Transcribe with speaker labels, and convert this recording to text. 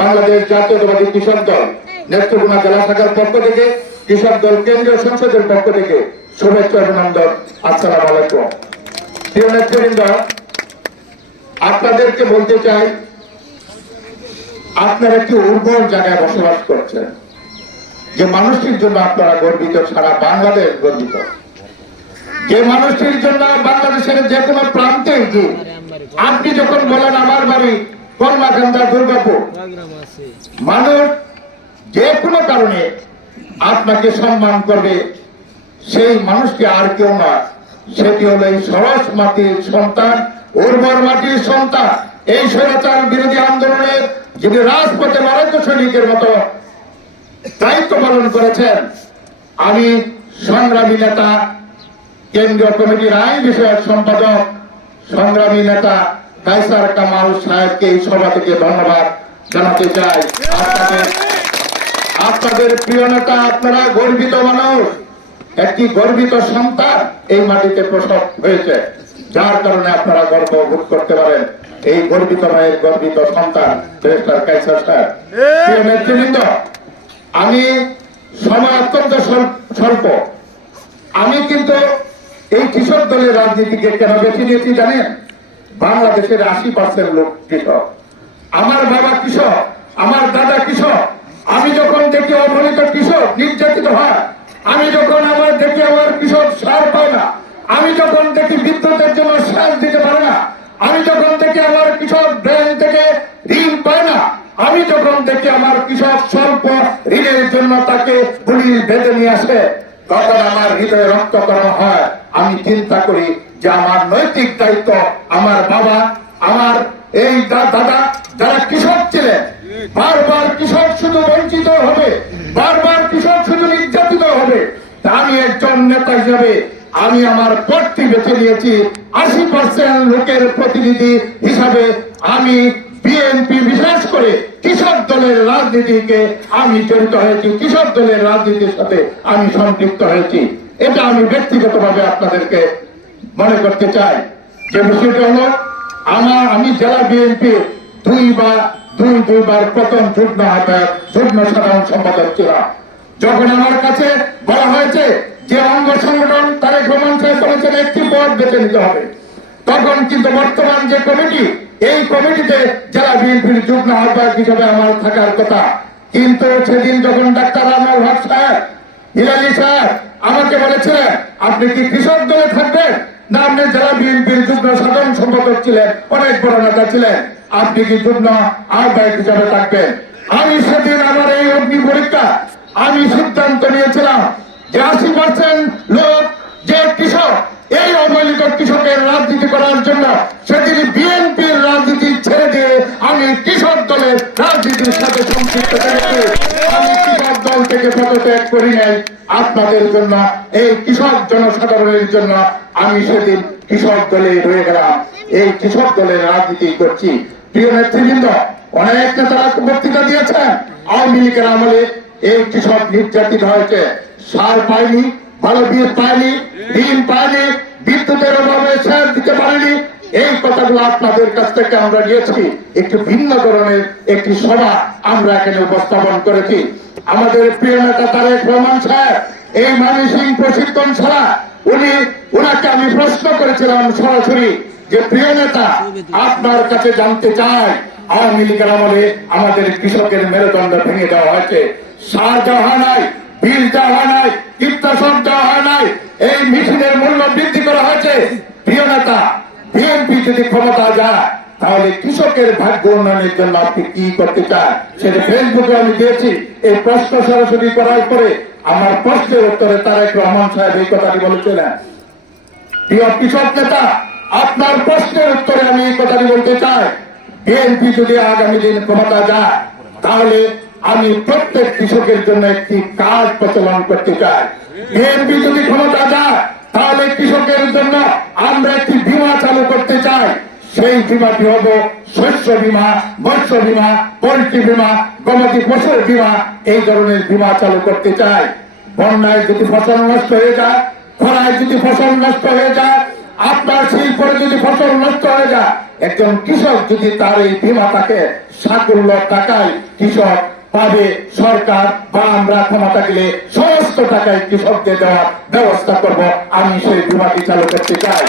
Speaker 1: বাংলাদেশ জাতীয়তাবাদী কৃষক দল, নেত্রকোনা জেলা শাখার পক্ষ থেকে কৃষক দল কেন্দ্রীয় সংসদের পক্ষ থেকে শুভেচ্ছা অভিনন্দন। আসসালাম আলাইকুম। প্রিয় নেতৃবৃন্দ, আপনাদেরকে বলতে চাই, আপনারা একটি উর্বর জায়গায় বসবাস করছেন? যে মানুষটির জন্য আপনারা গর্বিত, সারা বাংলাদেশ গর্বিত। যে মানুষটির জন্য বাংলাদেশের যে কোনো প্রান্তে আপনি যখন বলেন আমার বাড়ি কর্মাকান্দা দুর্গাপুর। মানুষ যে কোনো কারণে আপনাকে সম্মান করবে, সেই মানুষকে আর কেউ না। সেটি হলো এই সরস মাটির সন্তান, উর্বর মাটির সন্তান। এই স্বৈরাচার বিরোধী আন্দোলনের যিনি রাজপথে নরেন্দ্র সৈনিকের মতো দায়িত্ব পালন করেছেন, আমি সংগ্রামী নেতা, কেন্দ্রীয় কমিটির আইন বিষয়ক সম্পাদক, সংগ্রামী নেতা কাইসার কামাল সাহেবকে এই সভা থেকে ধন্যবাদ জানাতে চাই। আপনাদের প্রিয় নেতা, আপনারা গর্বিত মানুষ। একটি গর্বিত সন্তান এই মাটিতে প্রসব হয়েছে। যার কারণে আপনারা গর্ব বোধ করতে পারেন। এই গর্বিত মায়ের গর্বিত সন্তান নেতৃবৃন্দ, আমি সময় অত্যন্ত স্বল্প। আমি কিন্তু এই কৃষক দলের রাজনীতিকে কেন বেছে নিয়েছি জানেন? বাংলাদেশের আশি পার্সেন্ট লোক কৃষক। আমার বাবা কৃষক, আমার দাদা কৃষক। আমি যখন দেখি অবহেলিত কৃষক নির্যাতিত হয়, আমি যখন আমার দেখি আমার কৃষক সার পায় না, আমি যখন দেখি বিদ্যুতের জন্য সার দিতে পারে না, আমি যখন দেখি আমার কৃষক ব্যাংক থেকে ঋণ পায় না, আমি যখন দেখি আমার কৃষক স্বল্প ঋণের জন্য তাকে পুলিশ বেঁধে নিয়ে আসে তখন আমার হৃদয়ে রক্ত করা হয়। আমি চিন্তা করি যে আমার নৈতিক দায়িত্ব আমার বাবা, আমার এই দাদা, যারা কৃষক ছিলেন, বারবার কৃষক শুধু বঞ্চিত হবে, বারবার কৃষক শুধু নির্যাতিত হবে আমি একজন নেতা হিসাবে আমি আমার পদটি বেছে নিয়েছি। আশি পার্সেন্ট লোকের প্রতিনিধি হিসাবে আমি বিএনপি, বিশেষ করে দলের রাজনীতিকে আমি জড়িত হয়েছি, কৃষক দলের রাজনীতির সাথে আমি সম্পৃক্ত হয়েছি। এটা আমি ব্যক্তিগতভাবে আপনাদেরকে মনে করতে চাই যে বিষয়টি হলো, আমার, আমি জেলা বিএনপি দুই বা দুই দুইবার প্রথম যুগ্ম আহ্বায়ক, যুগ্ম সাধারণ সম্পাদক ছিলাম। যখন আমার কাছে বলা হয়েছে যে অঙ্গ সংগঠন তারেক রহমান সাহেব বলেছেন, একটি পদ বেছে নিতে হবে। তখন কিন্তু বর্তমান যে কমিটি এই কমিটিতে জেলা বিএনপির যুগ্ম আহ্বায়ক হিসেবে আমার থাকার কথা, কিন্তু সেদিন যখন ডাক্তার আনোয়ার হক সাহেব হিলালি সাহেব আমাকে বলেছিলেন, আপনি কি কৃষক দলে থাকবেন? না, আপনি জেলা বিএনপির যুগ্ম সাধারণ সম্পাদক ছিলেন, অনেক বড় নেতা ছিলেন, আপনি কি যুগ্ম আহ্বায়ক হিসাবে থাকবেন? আমি সেদিন আমার এই অগ্নি পরীক্ষা, আমি সিদ্ধান্ত নিয়েছিলাম যে আশি পার্সেন্ট লোক যে কৃষক, এই অবহেলিত কৃষকের রাজনীতি করার জন্য সেদিন বিএনপির আমি কৃষক দলের রাজনীতির সাথে সম্পৃক্ত করেছি আমি কৃষক দল থেকে পদত্যাগ করি নাই। আপনাদের জন্য, এই কৃষক জনসাধারণের জন্য আমি সেদিন কৃষক দলে রয়ে গেলাম। এই কৃষক দলের রাজনীতি করছি। প্রিয় নেতৃবৃন্দ, অনেক নেতারা বক্তৃতা দিয়েছেন। আওয়ামী লীগের আমলে এই কৃষক নির্যাতিত হয়েছে। সার পায়নি, ভালো বীজ পায়নি, ঋণ পায়নি, বিদ্যুতের অভাবে সার দিতে পারেনি এই কথাগুলো আপনাদের কাছ থেকে আমরা নিয়েছি। একটু ভিন্ন ধরনের একটি সভা আমরা এখানে উপস্থাপন করেছি। আমাদের প্রিয় নেতা তারেক রহমান সাহেব, এই মানসিক প্রশিক্ষণ ছাড়া উনি, উনাকে আমি প্রশ্ন করেছিলাম সরাসরি যে, প্রিয় নেতা, আপনার কাছে জানতে চাই, আওয়ামী লীগের আমলে আমাদের কৃষকের মেরুদণ্ড ভেঙে দেওয়া হয়েছে। সার দেওয়া নাই, বীজ দেওয়া নাই, কীটনাশক দেওয়া নাই, এই মেশিনের মূল্য বৃদ্ধি করা হয়েছে। প্রিয় নেতা বিএনপি যদি ক্ষমতা যায়, তাহলে কৃষকের ভাগ্য উন্নয়নের জন্য আপনি কি করতে চান? সেটা ফেসবুকে আমি দিয়েছি। এই প্রশ্ন সরাসরি করার পরে আমার প্রশ্নের উত্তরে তারেক রহমান সাহেব এই কথাটি বলেছিলেন। প্রিয় কৃষক নেতা, আপনার প্রশ্নের উত্তরে আমি এই কথাটি বলতে চাই। বিএনপি যদি আগামী দিন ক্ষমতা যায়, তাহলে আমি প্রত্যেক কৃষকের জন্য একটি কাজ প্রচলন করতে চাই। বিএনপি যদি ক্ষমতা যায় তাহলে কৃষকের জন্য আমরা একটি বিমা চালু করতে চাই। সেই বিমাটি হব শস্য বিমা মৎস্য বিমা পোলট্রি বিমা গমতি পশুর বিমা, এই ধরনের বিমা চালু করতে চাই। বন্যায় যদি ফসল নষ্ট হয়ে যায়, খরায় যদি ফসল নষ্ট হয়ে যায়, আপনার সেই পরে যদি ফসল নষ্ট হয়ে যায়, একজন কৃষক যদি তার এই বিমা থাকে সাকুল্য টাকায় কৃষক পাবে, সরকার বা আমরা ক্ষমা থাকলে সব টাকায় কৃষকদের দেওয়ার ব্যবস্থা করব আমি সেই বিমাটি চালু করতে চাই